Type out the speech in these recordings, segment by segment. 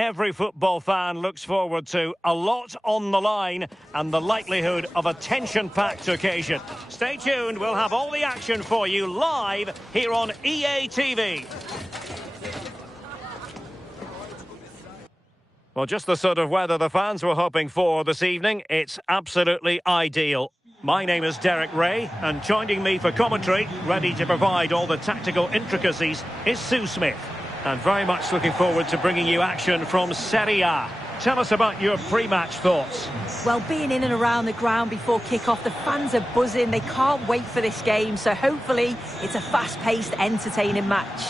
every football fan looks forward to. A lot on the line and the likelihood of a tension-packed occasion. Stay tuned, we'll have all the action for you live here on EA TV. Well, just the sort of weather the fans were hoping for this evening. It's absolutely ideal. My name is Derek Ray, and joining me for commentary, ready to provide all the tactical intricacies, is Sue Smith. And very much looking forward to bringing you action from Serie A. Tell us about your pre-match thoughts. Well, being in and around the ground before kick-off, the fans are buzzing. They can't wait for this game, so hopefully it's a fast-paced, entertaining match.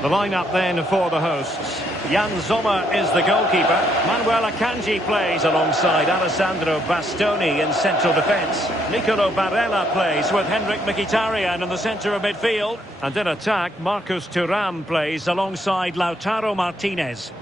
The lineup then for the hosts. Jan Sommer is the goalkeeper. Manuel Akanji plays alongside Alessandro Bastoni in central defence. Nicolo Barella plays with Henrik Mkhitaryan in the centre of midfield. And in attack, Marcus Thuram plays alongside Lautaro Martinez.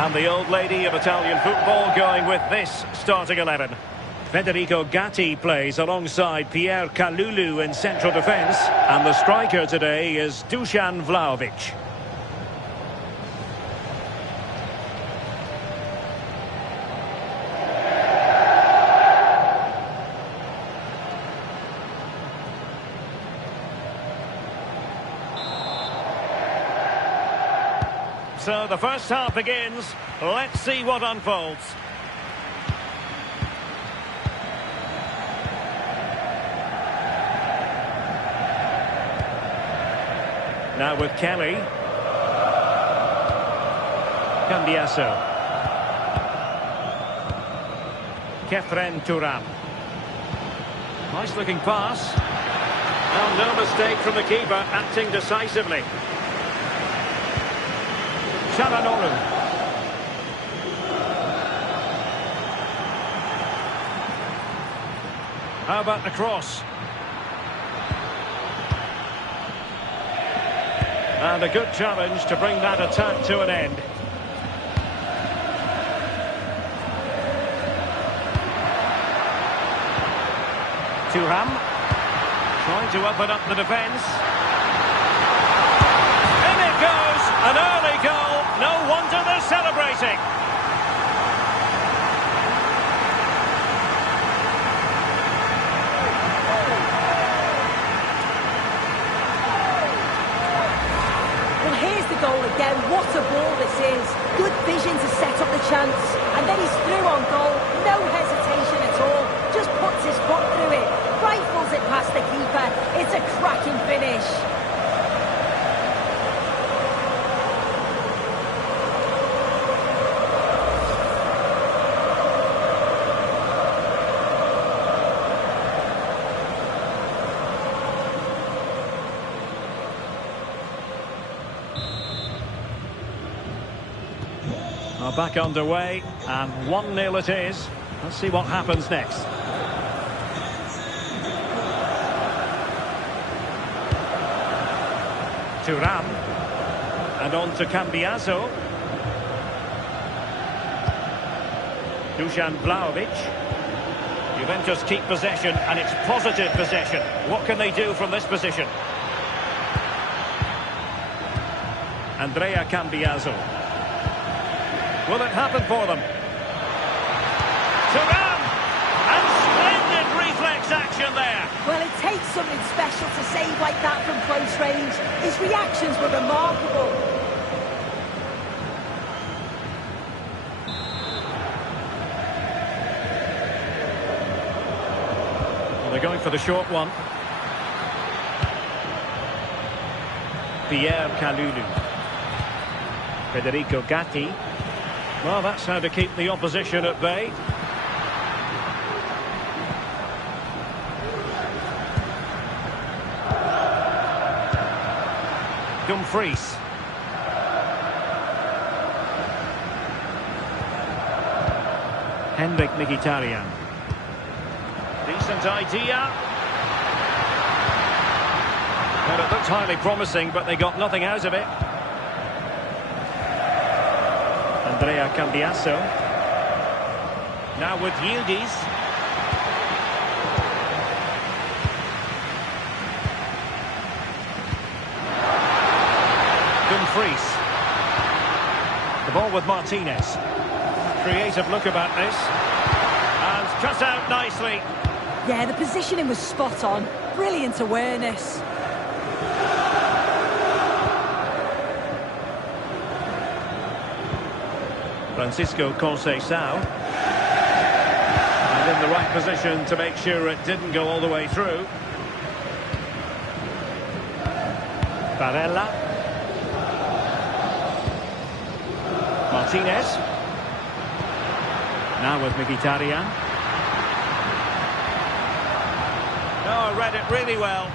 And the old lady of Italian football going with this starting 11. Federico Gatti plays alongside Pierre Kalulu in central defence. And the striker today is Dusan Vlahovic. So the first half begins. Let's see what unfolds. Now with Kelly. Cambiaso. Kefren Thuram. Nice looking pass. And no mistake from the keeper, acting decisively. Çalhanoğlu. How about the cross? And a good challenge to bring that attack to an end. Thuram trying to open up the defence. In it goes! An early goal. No wonder they're celebrating. Well, here's the goal again. What a ball this is. Good vision to set up the chance. And then he's through on goal. No hesitation at all. Just puts his foot through it. Rifles it past the keeper. It's a cracking finish. Back underway, and 1-0 it is. Let's see what happens next. Thuram, and on to Cambiaso. Dusan Vlahovic. Juventus keep possession, and it's positive possession. What can they do from this position? Andrea Cambiaso. Will it happen for them? Thuram! And splendid reflex action there. Well, it takes something special to save like that from close range. His reactions were remarkable. Well, they're going for the short one. Pierre Kalulu. Federico Gatti. Well, that's how to keep the opposition at bay. Dumfries. Henrik Mkhitaryan. Decent idea. Well, it looked highly promising, but they got nothing out of it. Andrea Cambiaso. Now with Yildiz. Dumfries. The ball with Martinez. Creative look about this. And cut out nicely. Yeah, the positioning was spot on. Brilliant awareness. Francisco Conceição. And in the right position to make sure it didn't go all the way through. Barella. Martinez. Now with Mkhitaryan. Oh, read it really well.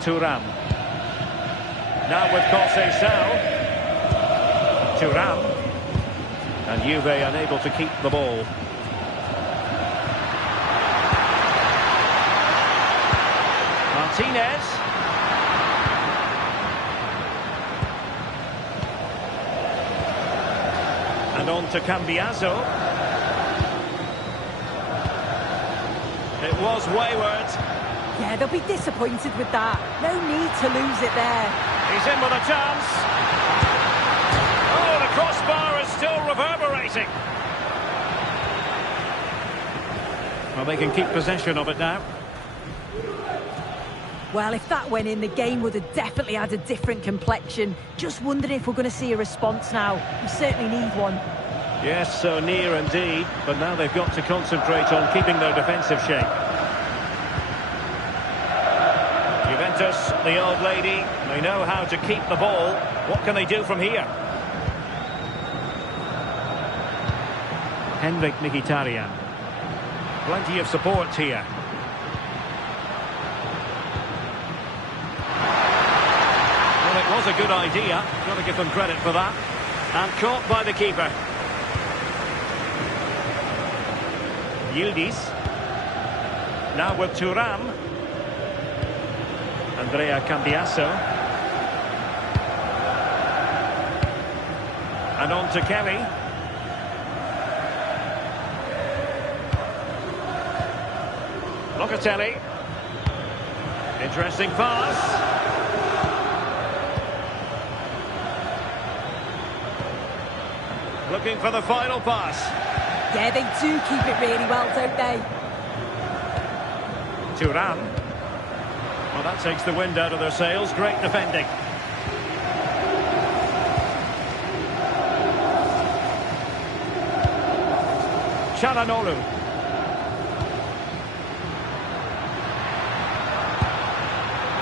Thuram. Now with Conceição. Thuram. And Juve unable to keep the ball. Martinez. And on to Cambiaso. It was wayward. Yeah, they'll be disappointed with that. No need to lose it there. He's in with a chance. Oh, the crossbar is still reverberating. Well, they can keep possession of it now. Well, if that went in, the game would have definitely had a different complexion. Just wondering if we're going to see a response now. We certainly need one. Yes, so near indeed. But now they've got to concentrate on keeping their defensive shape. Juventus, the old lady, they know how to keep the ball. What can they do from here? Henrik Mkhitaryan. Plenty of support here. Well, it was a good idea. Got to give them credit for that. And caught by the keeper. Yildiz. Now with Thuram. Andrea Cambiaso. And on to Kelly. Locatelli. Interesting pass. Looking for the final pass. Yeah, they do keep it really well, don't they? Thuram. Well, that takes the wind out of their sails. Great defending. Çalhanoğlu.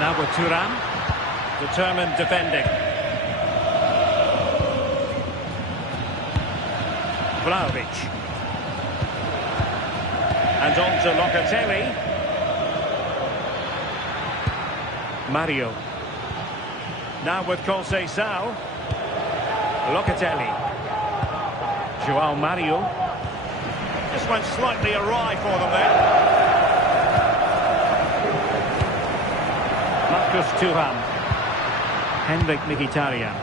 Now with Thuram. Determined defending. Vlahovic. And on to Locatelli. Mario. Now with Conceição. Locatelli. João Mario. This went slightly awry for them there. Marcus Thuram. Henrik Mkhitaryan.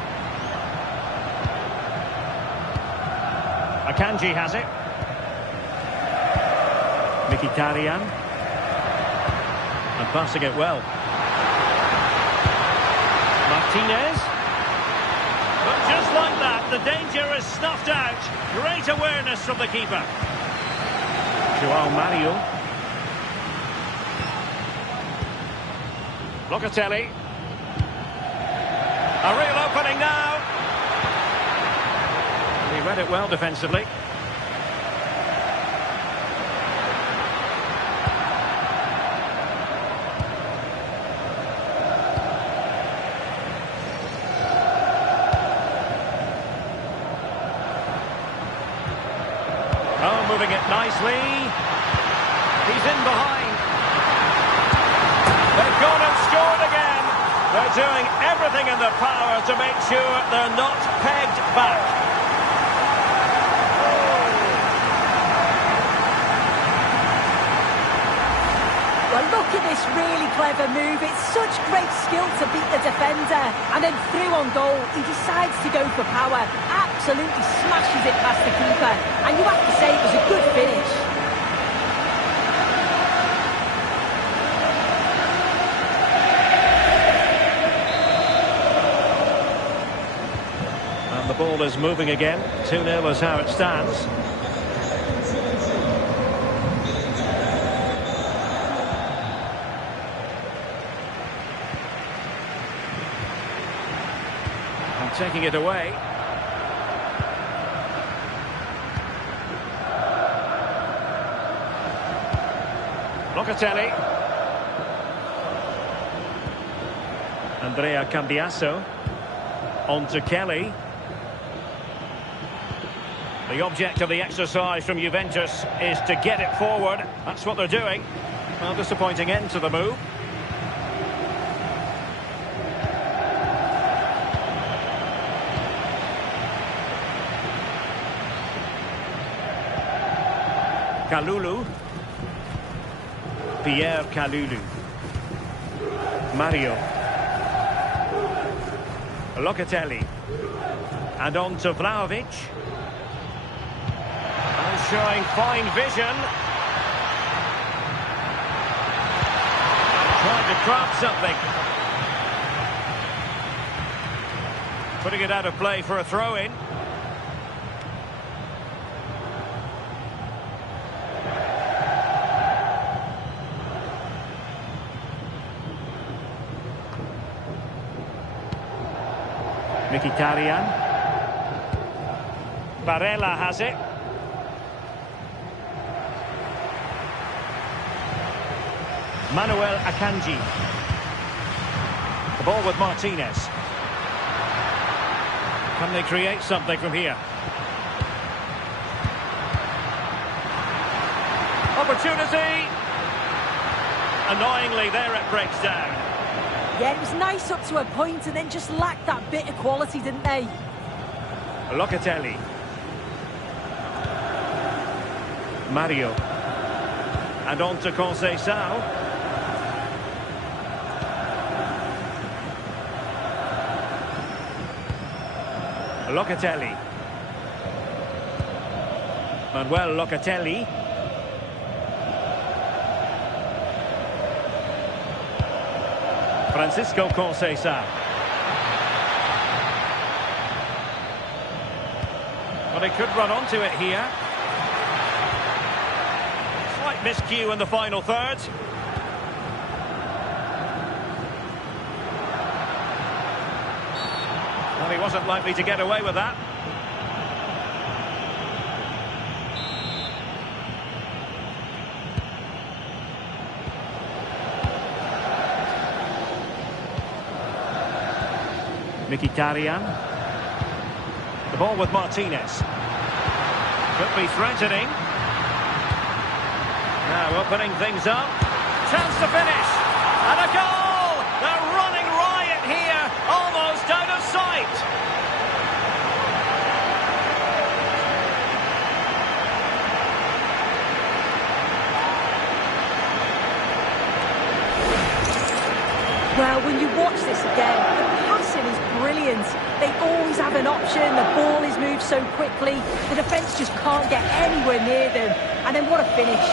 Akanji has it. Mkhitaryan. And passing it well. Martinez. But just like that, the danger is snuffed out. Great awareness from the keeper. João Mario. Locatelli. A real opening now. He read it well defensively. Oh, moving it nicely. He's in behind. They've gone and scored again. They're doing everything in their power to make sure they're not pegged back. Well, look at this really clever move. It's such great skill to beat the defender. And then through on goal, he decides to go for power. Absolutely smashes it past the keeper. And you have to say it was a good finish. And the ball is moving again. 2-0 is how it stands. And taking it away. Locatelli. Andrea Cambiasso. On to Kelly. The object of the exercise from Juventus is to get it forward. That's what they're doing. Well, disappointing end to the move. Kalulu. Pierre Kalulu. Mario. Locatelli. And on to Vlahovic. And showing fine vision. Trying to craft something. Putting it out of play for a throw-in. Mkhitaryan. Barella has it. Manuel Akanji. The ball with Martinez. Can they create something from here? Opportunity. Annoyingly, there it breaks down. Yeah, it was nice up to a point and then just lacked that bit of quality, didn't they? Locatelli. Mario. And on to Conceição. Locatelli. Manuel Locatelli. Francisco Conceição. Well, he could run onto it here. Slight miscue in the final third. Well, he wasn't likely to get away with that. Mkhitaryan. The ball with Martinez. Could be threatening. Now opening things up. Chance to finish. And a goal! They're running riot here. Almost out of sight. Well, when you watch this again, the passing is brilliant. They always have an option. The ball is moved so quickly. The defence just can't get anywhere near them. And then what a finish.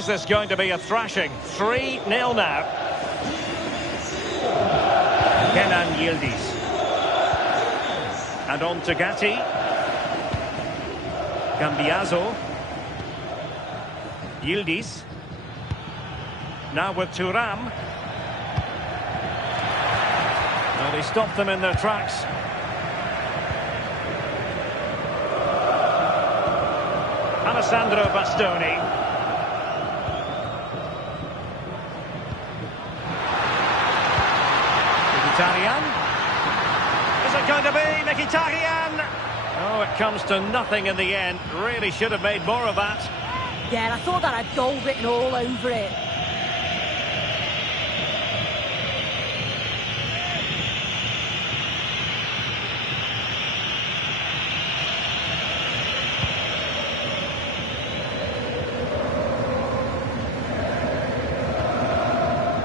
Is this going to be a thrashing? 3-0 now. Kenan Yildiz. And on to Gatti. Cambiaso. Yildiz. Now with Thuram. Well, he stopped them in their tracks. Alessandro Bastoni. Mkhitaryan. Is it going to be Mkhitaryan? Oh, it comes to nothing in the end. Really should have made more of that. Yeah, I thought that had goal written all over it.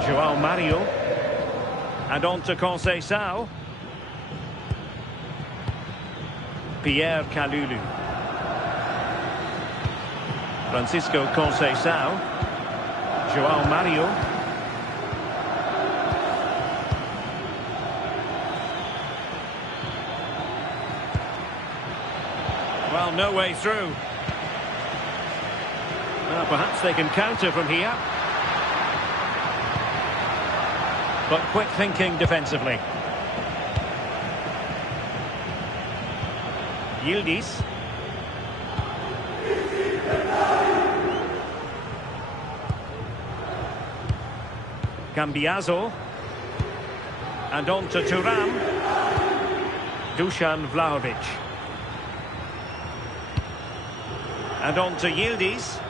João Mario. And on to Conceição. Pierre Kalulu. Francisco Conceição. João Mario. Well, no way through. Well, perhaps they can counter from here. But quick thinking defensively. Yildiz. Cambiaso. And on to Thuram. Dusan Vlahovic. And on to Yildiz.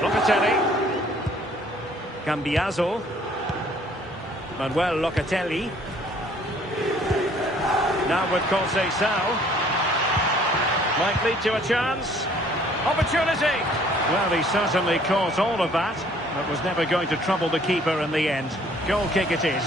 Locatelli. Cambiaso. Manuel Locatelli. Now with Conceição. Might lead to a chance. Opportunity! Well, he certainly caught all of that, but was never going to trouble the keeper in the end. Goal kick it is.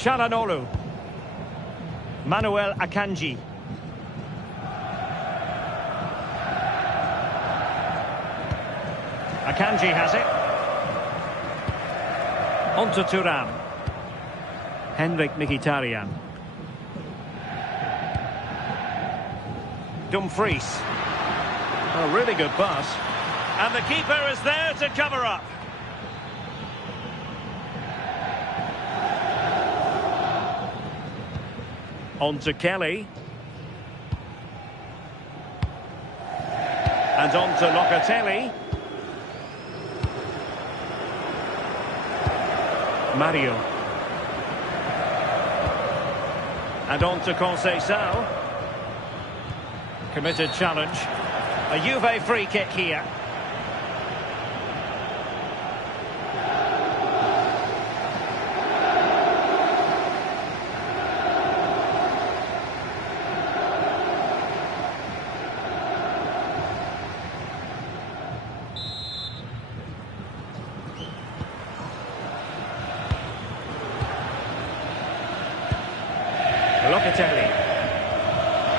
Çalhanoğlu. Manuel Akanji. Akanji has it. On to Thuram. Henrik Mkhitaryan. Dumfries. A really good pass. And the keeper is there to cover up. On to Kelly. And on to Locatelli. Mario. And on to Conceição. Committed challenge. A Juve free kick here. Locatelli.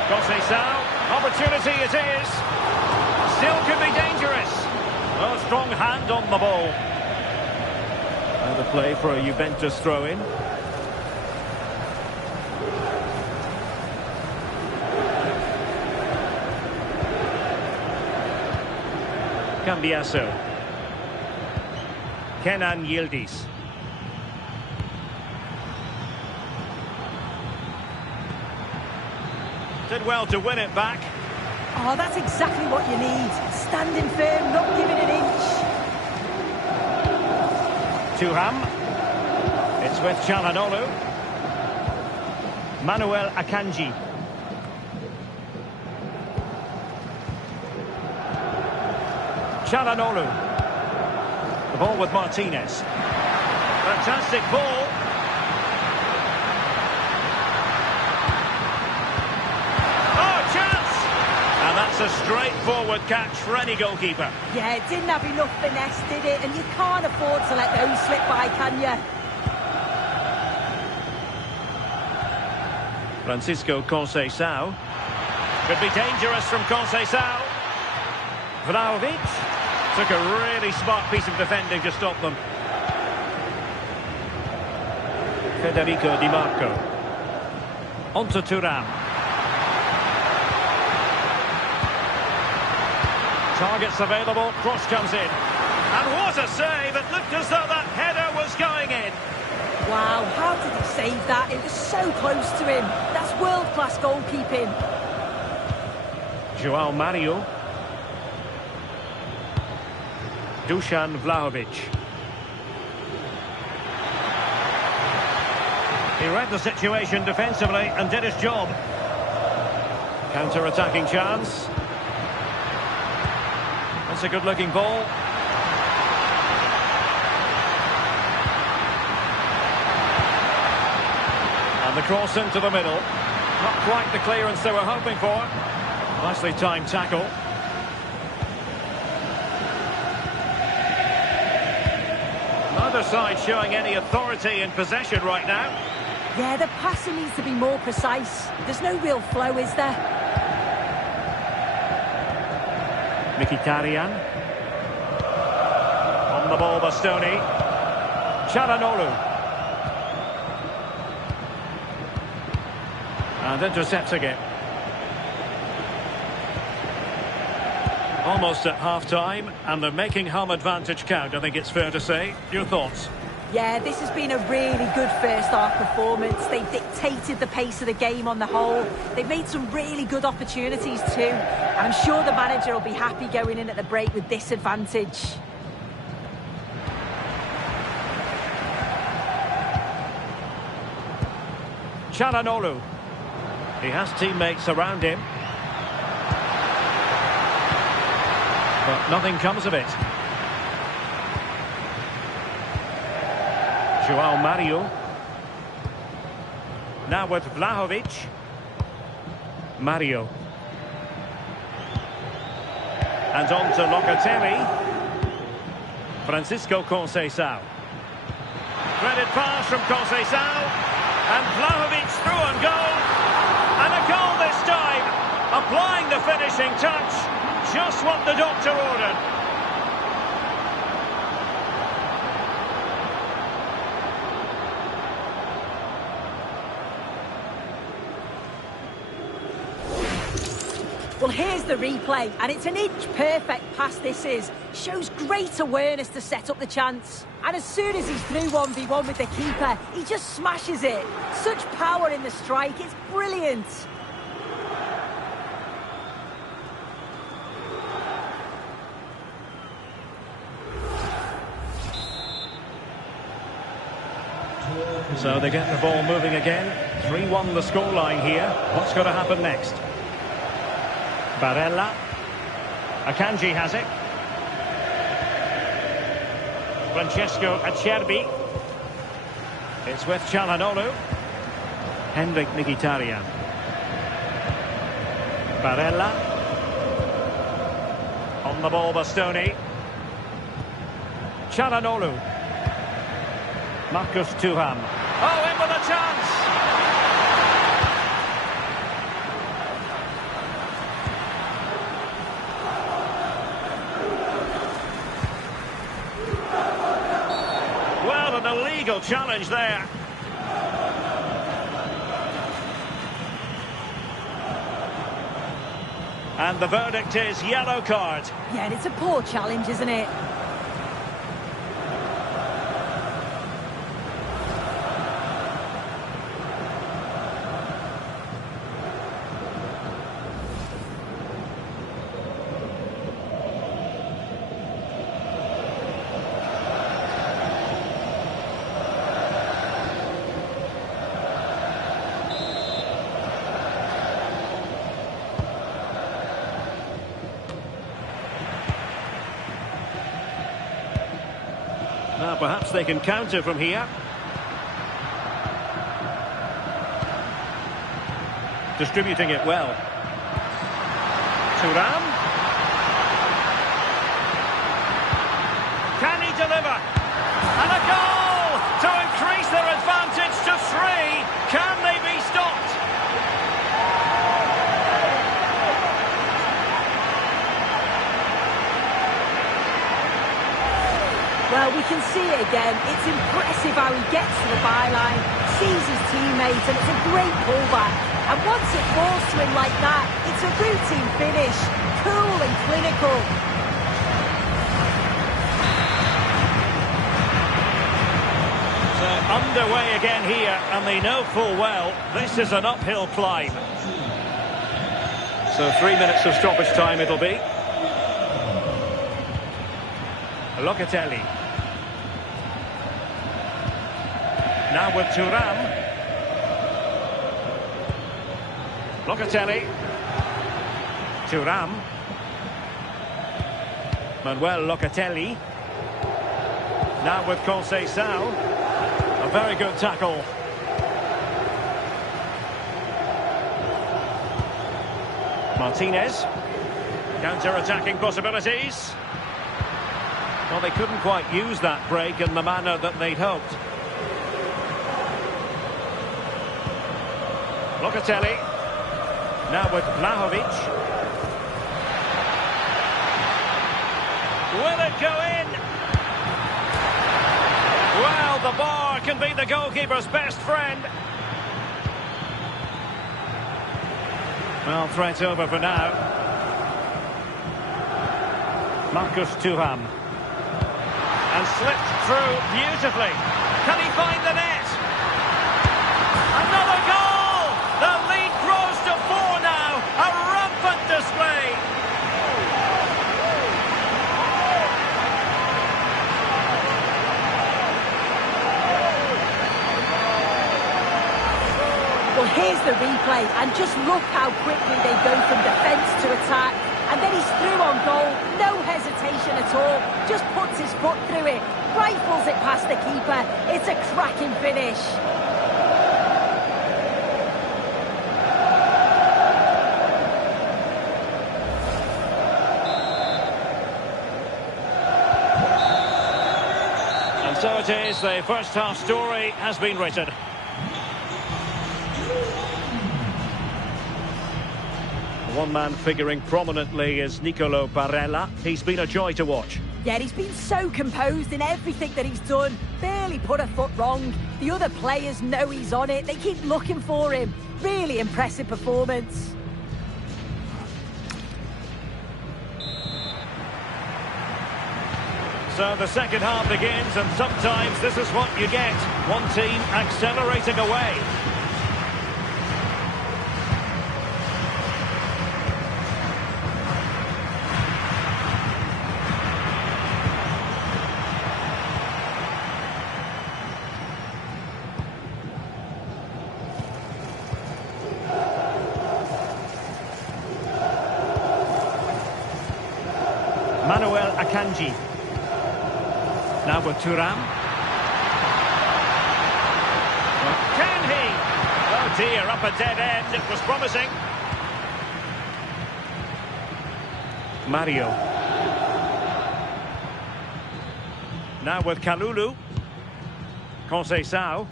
Conceição. Opportunity it is. Still could be dangerous. Oh, strong hand on the ball. And the play for a Juventus throw-in. Cambiaso. Kenan Yildiz. Did well to win it back. Oh, that's exactly what you need. Standing firm, not giving an inch. Thuram. It's with Çalhanoğlu. Manuel Akanji. Çalhanoğlu. The ball with Martinez. Fantastic ball. a straightforward catch for any goalkeeper. Yeah, it didn't have enough finesse, did it? And you can't afford to let those slip by, can you? Francisco Conceição. Could be dangerous from Conceição. Vlahovic took a really smart piece of defending to stop them. Federico Di Marco. On to Thuram. Targets available, cross comes in. And what a save! It looked as though that header was going in. Wow, how did he save that? It was so close to him. That's world-class goalkeeping. João Mario. Dusan Vlahovic. He read the situation defensively and did his job. Counter-attacking chance. That's a good-looking ball. And the cross into the middle. Not quite the clearance they were hoping for. Nicely timed tackle. Neither side showing any authority in possession right now. Yeah, the passing needs to be more precise. There's no real flow, is there? Mkhitaryan. On the ball, Bastoni. Çalhanoğlu. And intercepting it. Almost at half-time, and they're making home advantage count, I think it's fair to say. Your thoughts? Yeah, this has been a really good first-half performance. They've dictated the pace of the game on the whole. They've made some really good opportunities too. And I'm sure the manager will be happy going in at the break with this advantage. Çalhanoğlu. He has teammates around him. But nothing comes of it. João Mario. Now with Vlahovic. Mario. And on to Locatelli. Francisco Conceição. Threaded pass from Conceição. And Vlahovic through on goal. And a goal this time. Applying the finishing touch. Just what the doctor ordered. Well, here's the replay, and it's an inch-perfect pass this is. Shows great awareness to set up the chance. And as soon as he's through 1v1 with the keeper, he just smashes it. Such power in the strike, it's brilliant. So they get the ball moving again. 3-1 the scoreline here. What's going to happen next? Barella. Akanji has it. Francesco Acerbi. It's with Çalhanoğlu. Henrik Mkhitaryan. Barella. On the ball, Bastoni. Çalhanoğlu. Marcus Thuram. Oh, in with a chance! Well, an illegal challenge there. And the verdict is yellow card. Yeah, and it's a poor challenge, isn't it? Now perhaps they can counter from here. Distributing it well. Thuram. Can he deliver? And a goal to increase their advantage to 3. Can they be stopped? Well, we can see it again. It's impressive how he gets to the byline, sees his teammates, and it's a great pullback. And once it falls to him like that, it's a routine finish. Cool and clinical. So underway again here, and they know full well this is an uphill climb. So 3 minutes of stoppage time it'll be. Locatelli. Now with Thuram. Locatelli. Thuram. Manuel Locatelli. Now with Conceição. A very good tackle. Martinez. Counter-attacking possibilities. Well, they couldn't quite use that break in the manner that they'd hoped. Locatelli. Now with Vlahovic. Will it go in? Well, the bar can be the goalkeeper's best friend. Well, threat over for now. Marcus Thuram. And slipped through beautifully. Can he find the net? Another goal! The lead grows to 4 now. A rampant display. Well, here's the replay, and just look how quickly they go from defence to attack. And then he's through on goal, no hesitation at all, just puts his foot through it, rifles it past the keeper. It's a cracking finish. And so it is, the first half story has been written. One man figuring prominently is Nicolo Barella. He's been a joy to watch. Yeah, he's been so composed in everything that he's done. Barely put a foot wrong. The other players know he's on it. They keep looking for him. Really impressive performance. So the second half begins, and sometimes this is what you get. One team accelerating away. Manuel Akanji. Now with Thuram. Can he? Oh dear, up a dead end. It was promising. Mario. Now with Kalulu. Conceição.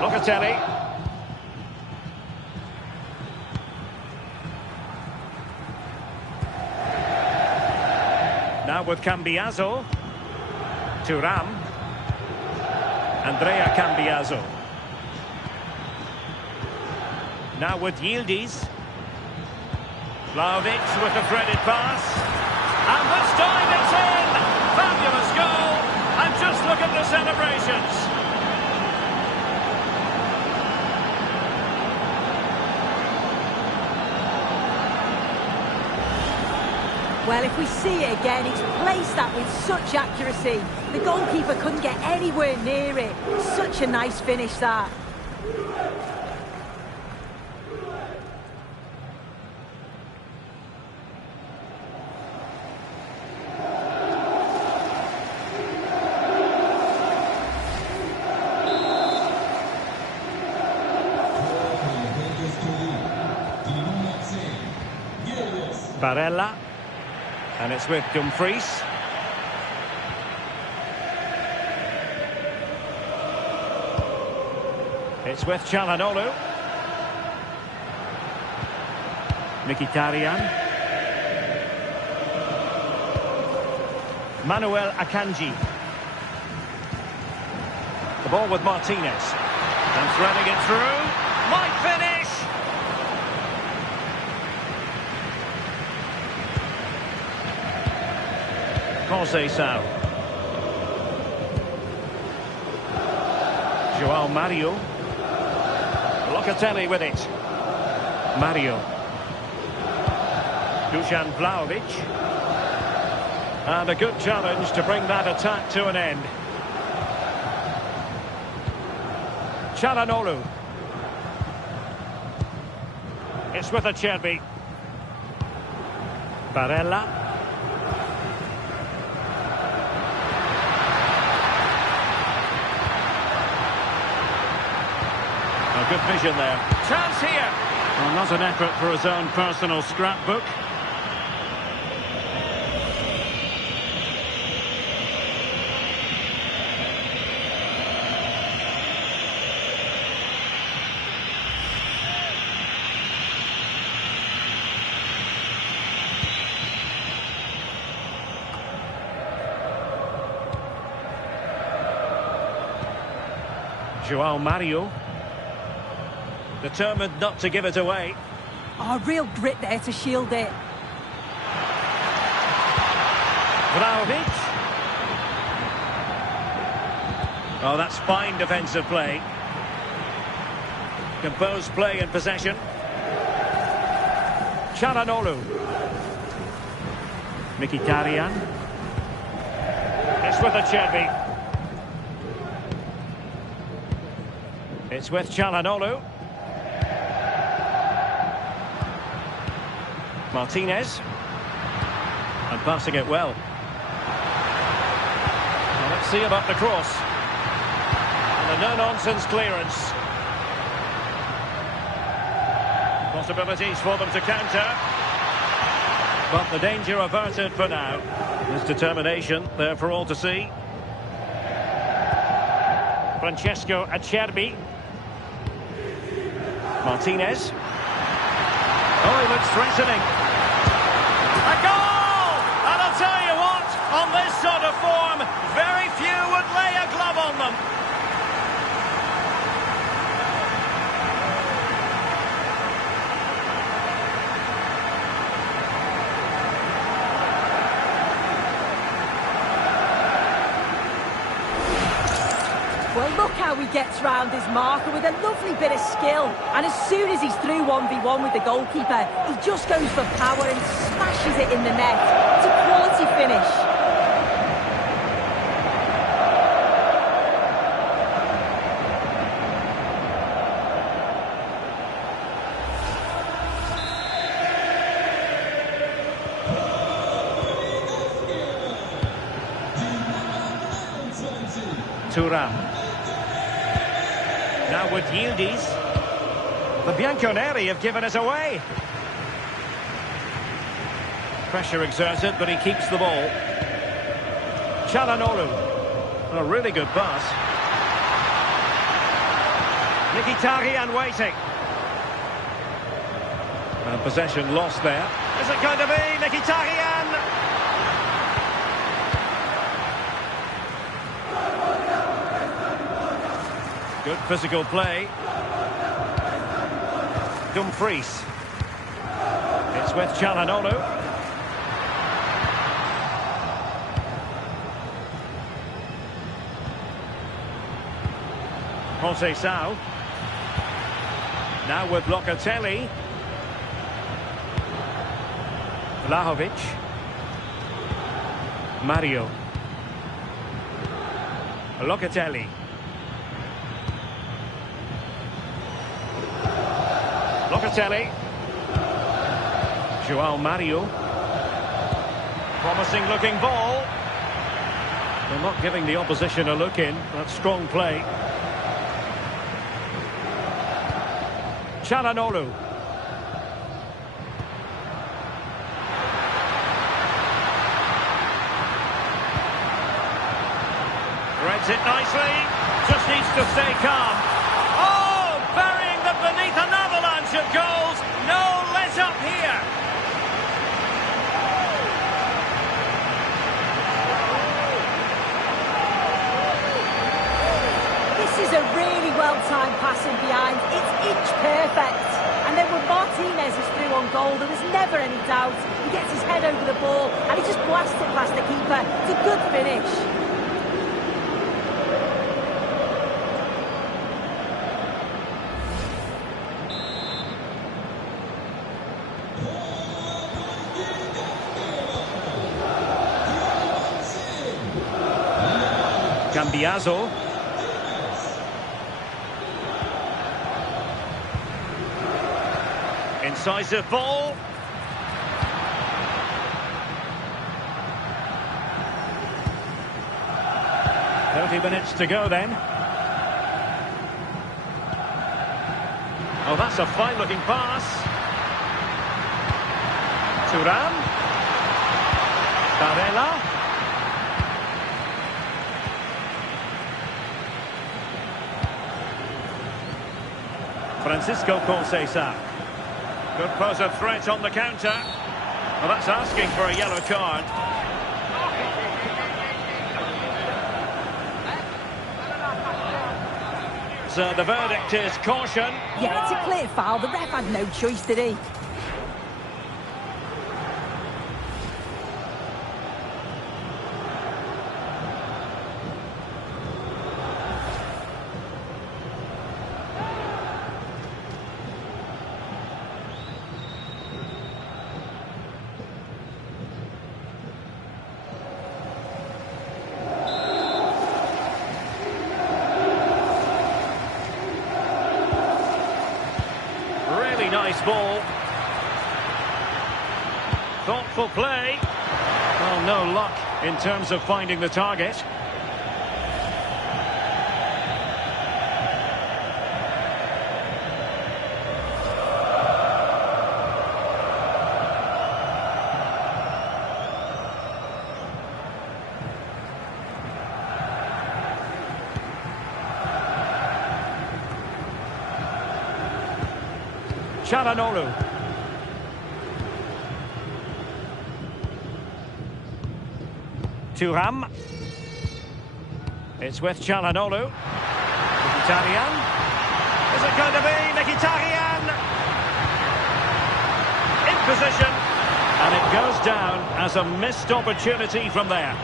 Locatelli. Now with Cambiaso. Thuram. Andrea Cambiaso. Now with Yildiz. Vlahovic with the threaded pass. And this time it's in! Fabulous goal! And just look at the celebrations. Well, if we see it again, he's placed that with such accuracy. The goalkeeper couldn't get anywhere near it. Such a nice finish, that. Barella. And it's with Dumfries. It's with Çalhanoğlu. Mkhitaryan. Manuel Akanji. The ball with Martinez. And threading it through. Might finish! Conceição. João Mario. Locatelli with it. Mario. Dusan Vlahovic. And a good challenge to bring that attack to an end. Çalhanoğlu. It's with Acerbi. Barella. A good vision there. Chance here. Well, not an effort for his own personal scrapbook. João Mario. Determined not to give it away. Oh, real grit there to shield it. Vlahovic. Oh, that's fine defensive play. Composed play in possession. Çalhanoğlu. Mkhitaryan. It's with Acerbi. It's with Çalhanoğlu. Martinez. And passing it well. Well, let's see about the cross. And a no-nonsense clearance. Possibilities for them to counter. But the danger averted for now. His determination there for all to see. Francesco Acerbi. Martinez. Oh, he looks threatening. A goal! And I'll tell you what, on this sort of form, very few would lay a glove on them. Well, look how he gets round his marker with a lovely bit of skill. And as soon as he's through 1v1 with the goalkeeper, he just goes for power and smashes it in the net. It's a quality finish. Thuram. Now with Yildiz. The Bianconeri have given us away. Pressure exerted, but he keeps the ball. Çalhanoğlu. A really good pass. Mkhitaryan waiting. And possession lost there. Is it going to be Mkhitaryan? Good physical play. Dumfries. It's with Çalhanoğlu. Conceição. Now with Locatelli. Vlahovic. Mario. Locatelli. Locatelli. João Mario. Promising looking ball. They're not giving the opposition a look in. That's strong play. Çalhanoğlu. Reads it nicely. Just needs to stay calm. Oh, burying them beneath an avalanche of goals. No let up here. This is a really well-timed passing behind. It's inch perfect. And then when Martinez is through on goal, there was never any doubt. He gets his head over the ball and he just blasts it past the keeper. It's a good finish. Cambiaso. Incisive ball. Minutes to go then. Oh, that's a fine-looking pass. Thuram. Barella. Francisco Conceição. Could pose a threat on the counter. Well, that's asking for a yellow card. So the verdict is caution. Yeah, it's a clear foul. The ref had no choice, did he? Nice ball. Thoughtful play. Well, no luck in terms of finding the target. Çalhanoğlu. Thuram. It's with Çalhanoğlu. Mkhitaryan. Is it going to be Mkhitaryan? In position. And it goes down as a missed opportunity from there.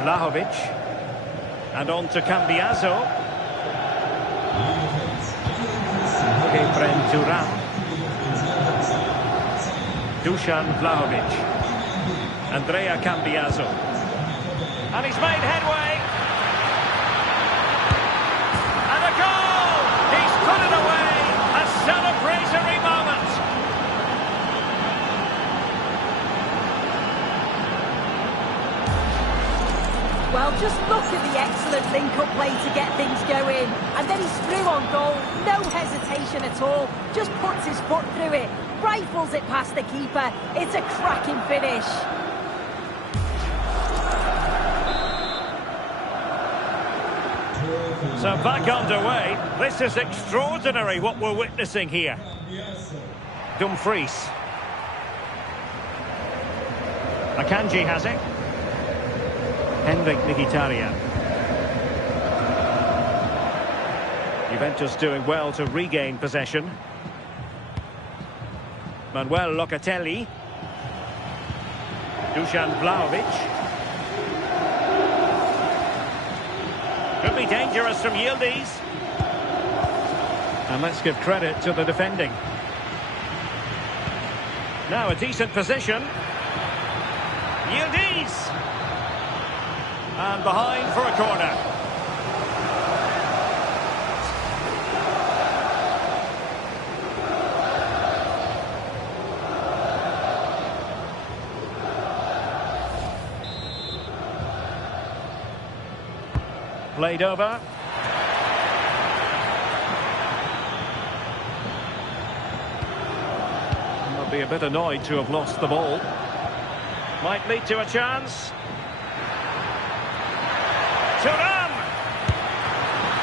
Vlahovic. And on to Cambiaso. Efren Thuram. Dusan Vlahovic. Andrea Cambiaso. And he's made headway. And a goal! He's put it away! A celebratory moment! Well, just look at the excellent link-up play to get things going. And then he's through on goal. No hesitation at all. Just puts his foot through it. Rifles it past the keeper. It's a cracking finish. So back underway. This is extraordinary what we're witnessing here. Dumfries. Akanji has it. Henrik Mkhitaryan. Juventus doing well to regain possession. Manuel Locatelli. Dusan Vlahovic. Could be dangerous from Yildiz. And let's give credit to the defending. Now a decent position. Yildiz. And behind for a corner. Played over. They'll be a bit annoyed to have lost the ball. Might lead to a chance. Thuram!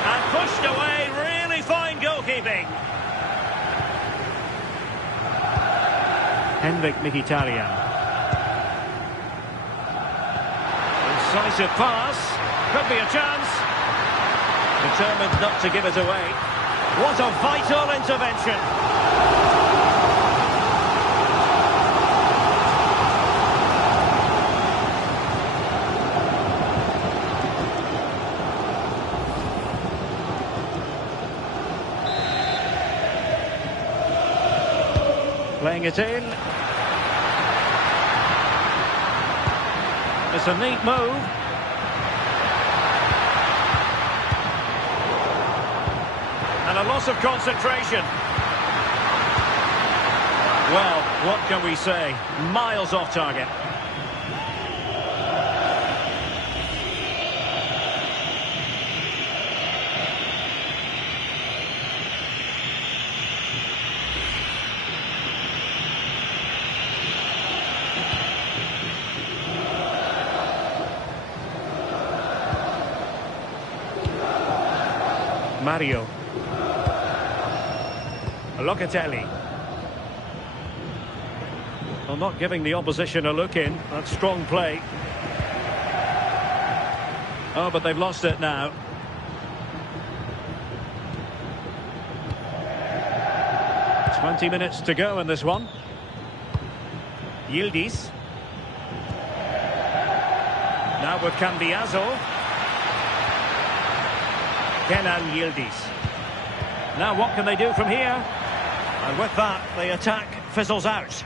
And pushed away, really fine goalkeeping. Henrik Mkhitaryan. Incisive pass. Could be a chance. Determined not to give it away. What a vital intervention. Playing it in. It's a neat move. And a loss of concentration. Well, what can we say? Miles off target. Mario. Locatelli. Well, not giving the opposition a look in. That's strong play. Oh, but they've lost it now. "20 minutes to go in this one. Yildiz. Now with Cambiaso. Kenan Yildiz. Now what can they do from here? And with that, the attack fizzles out.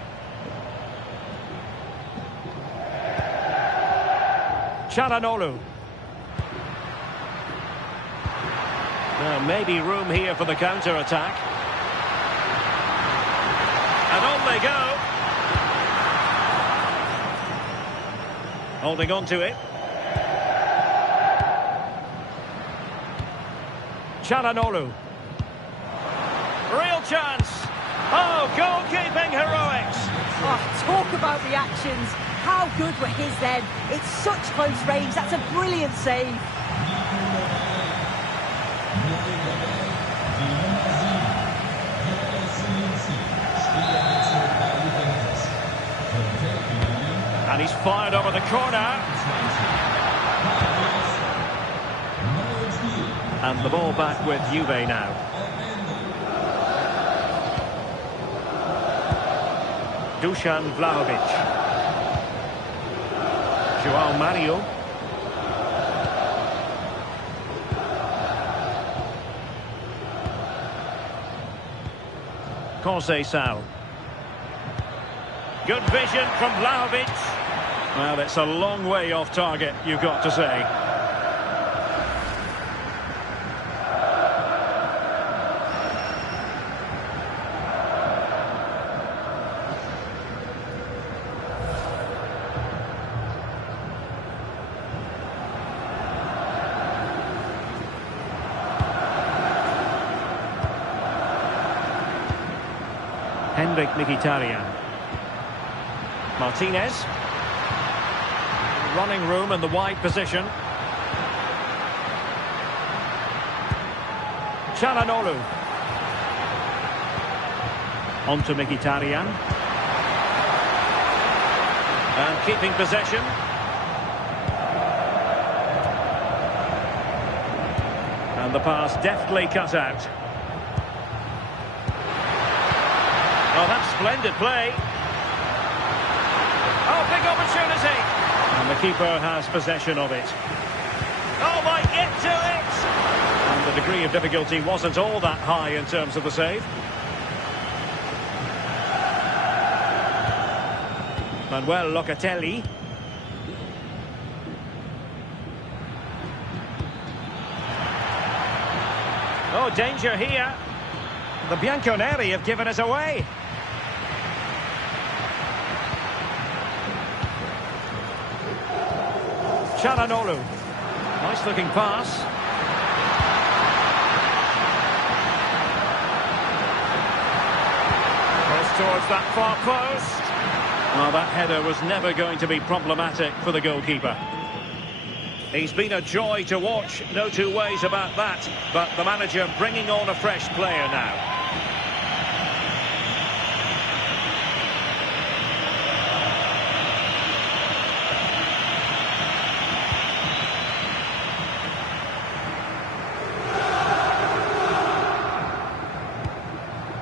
Çalhanoğlu. Now maybe room here for the counter-attack. And on they go. Holding on to it. Çalhanoğlu. Real chance. Oh, goalkeeping heroics. Oh, talk about reactions. How good were his then? It's such close range. That's a brilliant save. And he's fired over the corner. And the ball back with Juve now. Dusan Vlahovic. João Mario. Conceição. Good vision from Vlahovic. Well, it's a long way off target, you've got to say. Henrik Mkhitaryan. Martinez. Running room in the wide position. Çalhanoğlu. On to Mkhitaryan. And keeping possession. And the pass deftly cut out. Oh, that's splendid play. Oh, big opportunity. And the keeper has possession of it. Oh, might get to it. And the degree of difficulty wasn't all that high in terms of the save. Manuel Locatelli. Oh, danger here. The Bianconeri have given us away. Çalhanoğlu. Nice looking pass. towards that far post. Well, that header was never going to be problematic for the goalkeeper. He's been a joy to watch, no two ways about that. But the manager bringing on a fresh player now.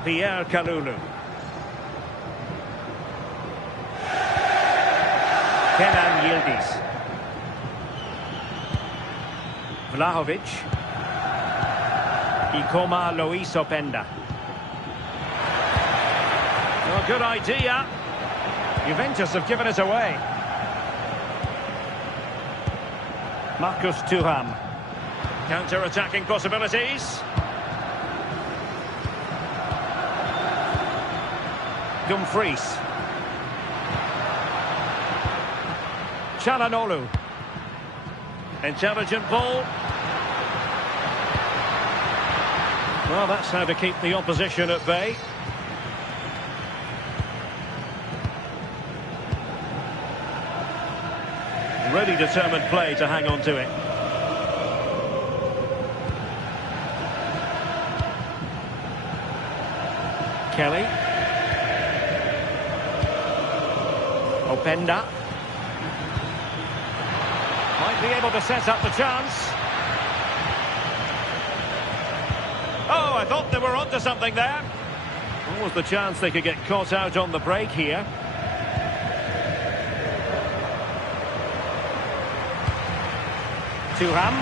Pierre Kalulu. Kenan Yildiz. Vlahovic. Ikoma Luis Openda. Oh, good idea. Juventus have given it away. Marcus Thuram. Counter-attacking possibilities. Dumfries. Çalhanoğlu. Intelligent ball. Well, that's how to keep the opposition at bay. Really determined play to hang on to it. Kelly. Openda. Might be able to set up the chance. Oh, I thought they were onto something there. What was the chance they could get caught out on the break here? Thuram.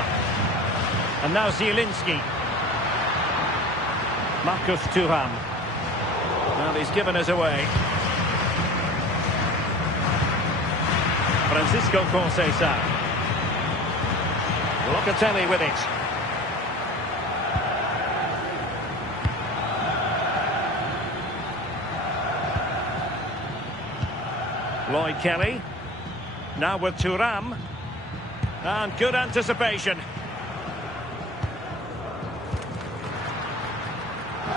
And now Zielinski. Marcus Thuram. Well, he's given us away. Francisco Conceição. Locatelli with it. Lloyd Kelly. Now with Thuram. And good anticipation.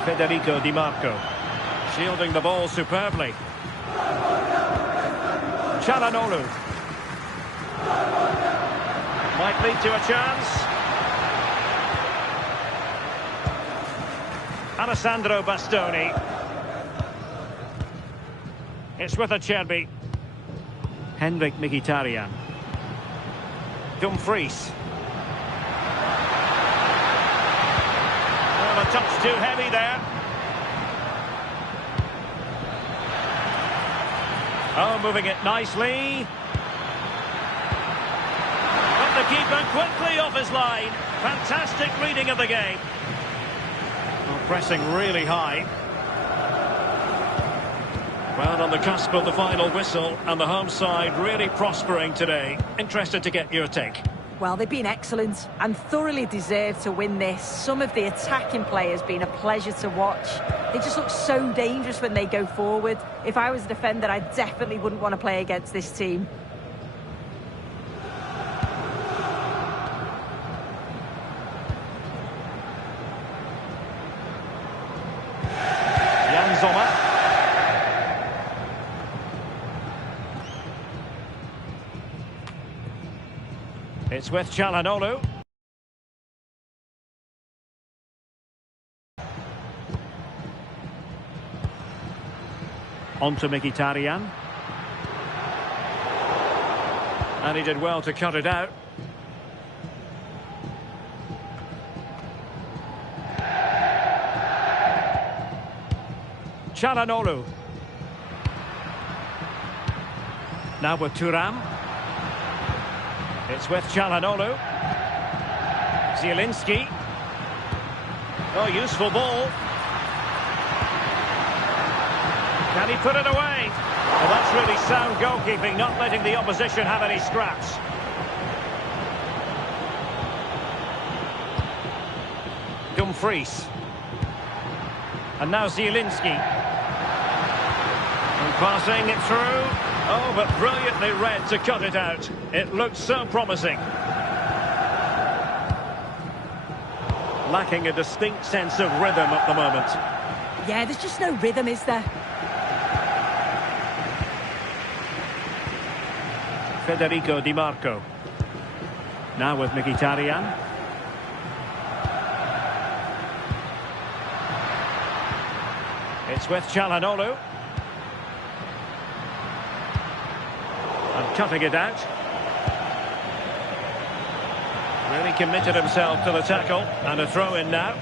Federico Di Marco. Shielding the ball superbly. Çalhanoğlu. Might lead to a chance. Alessandro Bastoni. It's with Acerbi. Henrik Mkhitaryan. Dumfries. Well, a touch too heavy there. Oh, moving it nicely. But the keeper quickly off his line. Fantastic reading of the game. Well, pressing really high. Well, on the cusp of the final whistle, and the home side really prospering today. Interested to get your take. Well, they've been excellent and thoroughly deserved to win this. Some of the attacking players been a pleasure to watch. They just look so dangerous when they go forward. If I was a defender, I definitely wouldn't want to play against this team. Jan Sommer. It's with Çalhanoğlu. On to Mkhitaryan. And he did well to cut it out. Çalhanoğlu. Now with Thuram. It's with Çalhanoğlu. Zielinski. Oh, useful ball. Can he put it away? Well, that's really sound goalkeeping, not letting the opposition have any scraps. Dumfries. And now Zielinski. And passing it through. Oh, but brilliantly read to cut it out. It looked so promising. Lacking a distinct sense of rhythm at the moment. Yeah, there's just no rhythm, is there? Federico Di Marco. Now with Mkhitaryan. It's with Çalhanoğlu. And cutting it out. Really committed himself to the tackle. And a throw in now.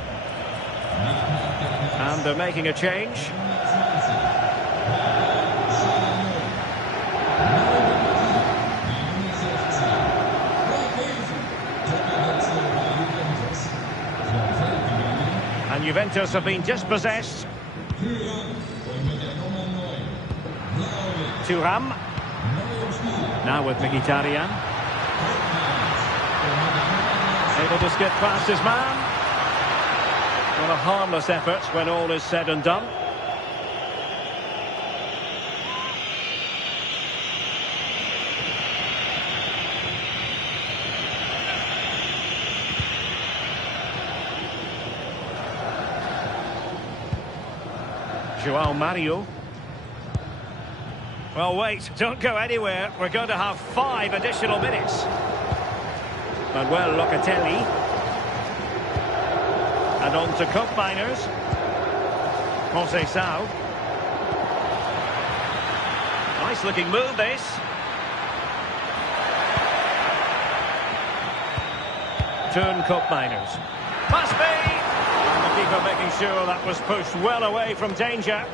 And they're making a change. And Juventus have been dispossessed. Thuram. Now with Mkhitaryan. Able to skip past his man. Well, a harmless effort when all is said and done. João Mario. Well, wait, don't go anywhere. We're going to have 5 additional minutes. Manuel Locatelli. And on to cup miners. José Sao. Nice looking move, this. Turn cup miners. Must be! And the keeper making sure that was pushed well away from danger.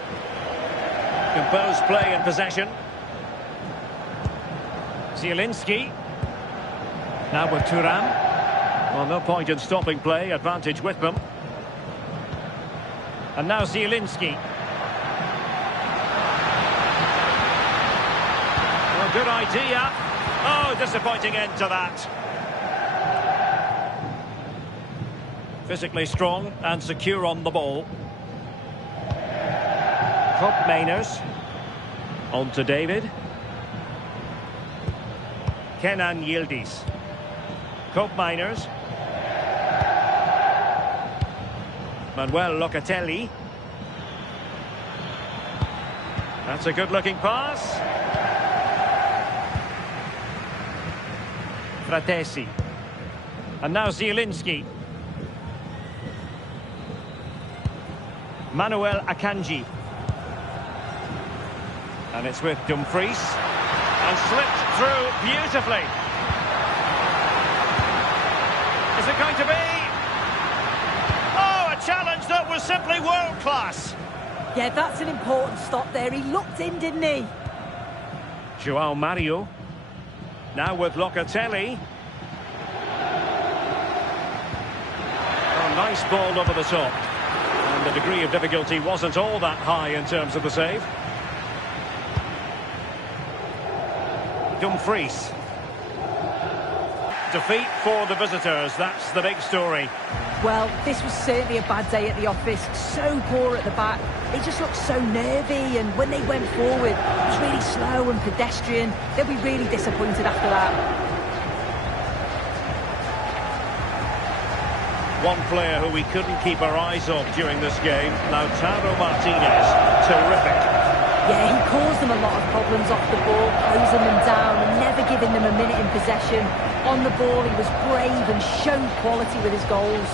Composed play and possession. Zielinski. Now with Thuram. Well, no point in stopping play. Advantage with them. And now Zielinski. Well, good idea. Oh, disappointing end to that. Physically strong and secure on the ball. Cup Mainers. On to David. Kenan Yildiz. Cup Miners. Manuel Locatelli. That's a good-looking pass. Fratesi. And now Zielinski. Manuel Akanji. And it's with Dumfries. And slipped through beautifully. Is it going to be? Oh, a challenge that was simply world-class. Yeah, that's an important stop there. He looked in, didn't he? João Mario. Now with Locatelli. Oh, nice ball over the top. And the degree of difficulty wasn't all that high in terms of the save. Dumfries. Defeat for the visitors, that's the big story. Well, this was certainly a bad day at the office. So poor at the back. They just looked so nervy, and when they went forward, it was really slow and pedestrian. They'll be really disappointed after that. One player who we couldn't keep our eyes off during this game, Lautaro Martinez. Terrific. Yeah, he caused them a lot of problems off the ball, closing them down and never giving them a minute in possession. On the ball, he was brave and showed quality with his goals.